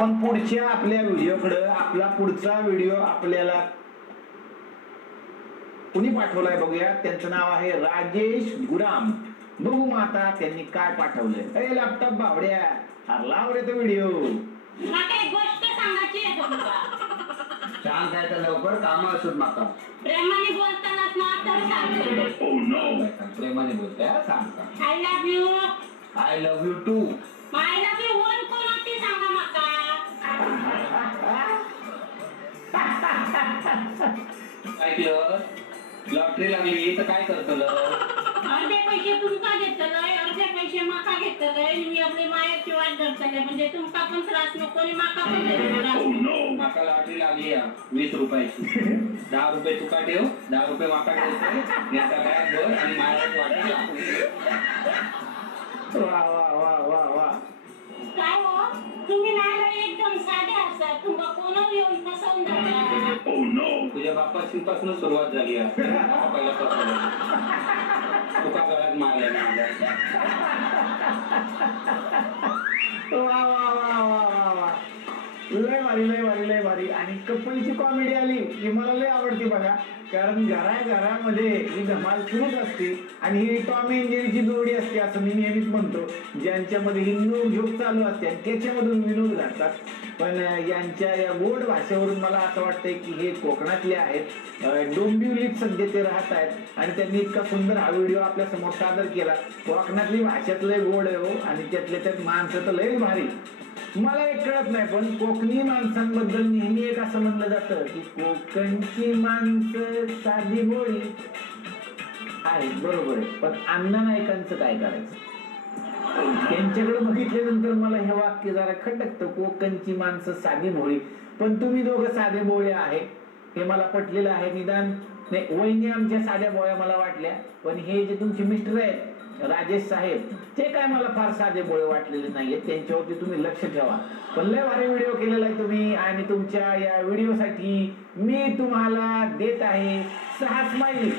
पण पुढच्या आपल्या व्हिडिओकडे आपला पुढचा व्हिडिओ आपल्याला कुणी पाठवलाय बघूया. त्यांचं नाव आहे राजेश गुराम. बघू मग आता त्यांनी काय पाठवलंय. ए लॅपटॉप बावड्या, अरे लाव रे तो व्हिडिओ. माका एक गोष्ट सांगायची आहे तुमका. सांग काय तर लवकर काम असत माका. प्रेमाने बोलतानाच ना तर सांगतो. Oh no. प्रेमाने बोलते सांग. I love you. I love you too. I love you one कोणाची सांगा माका. ऐकलं लॉटरी लागली तर काय करतलं. अर्धे पैसे तुमका घेतलंय, अर्धे पैसे माका घेतलंय. मी आपली मायाची वाट धरतले म्हणजे तुमका पण त्रास नको आणि माका पण त्रास. माका लॉटरी लागली 20 रुपयाची. 10 रुपये तुका ठेव, 10 रुपये माका ठेवते. याचा बॅग भर आणि मायाची वाटी वा वा वा वा वा. काय हो तुम्ही नाही एकदम साधे असता. तुम्हा कोण येऊन फसवून जाता. तुझ्या बापापासून सुरुवात झाली आहे. पहिला तुका गळ्यात मारले वा वा वा वा वा वा. लय भारी लय भारी लय भारी. आणि कपलची कॉमेडी आली ही मला लय आवडते बघा. कारण घरामध्ये ही धमाल सुरूच असते. आणि ही टॉम अँड जेरीची जोडी असते असं मी नेहमीच म्हणतो. ज्यांच्यामध्ये ही नोकझोक चालू असते आणि त्याच्यामधून विनोद घडतात. पण यांच्या या गोड भाषेवरून मला असं वाटतंय की हे कोकणातले आहेत. डोंबिवलीत सध्या ते राहत आहेत आणि त्यांनी इतका सुंदर हा व्हिडिओ आपल्या समोर सादर केला. कोकणातली भाषेत लय गोड आहे हो. आणि त्यातल्या त्यात माणसं तर लय भारी. मला एक कळत नाही पण कोकणी माणसांबद्दल नेहमी एक असं म्हणलं जातं की कोकणची माणसं साधी भोळी आहे. बरोबर आहे. पण अण्णा नायकांचं काय करायचं. त्यांच्याकडे बघितल्यानंतर मला हे वाक्य जरा खटकतं. कोकणची माणसं साधी भोळी. पण तुम्ही दोघं साधे भोळे आहे हे मला पटलेलं आहे. निदान नाही वहिनी आमच्या साध्या भोळ्या मला वाटल्या. पण हे जे तुमचे मिस्टर आहेत राजेश साहेब ते काय मला फार साधे बोळे वाटलेले नाहीये. त्यांच्यावरती तुम्ही लक्ष ठेवा. पण लय भारी व्हिडिओ केलेला आहे तुम्ही. आणि तुमच्या या व्हिडिओसाठी मी तुम्हाला देत आहे 6 स्माइली.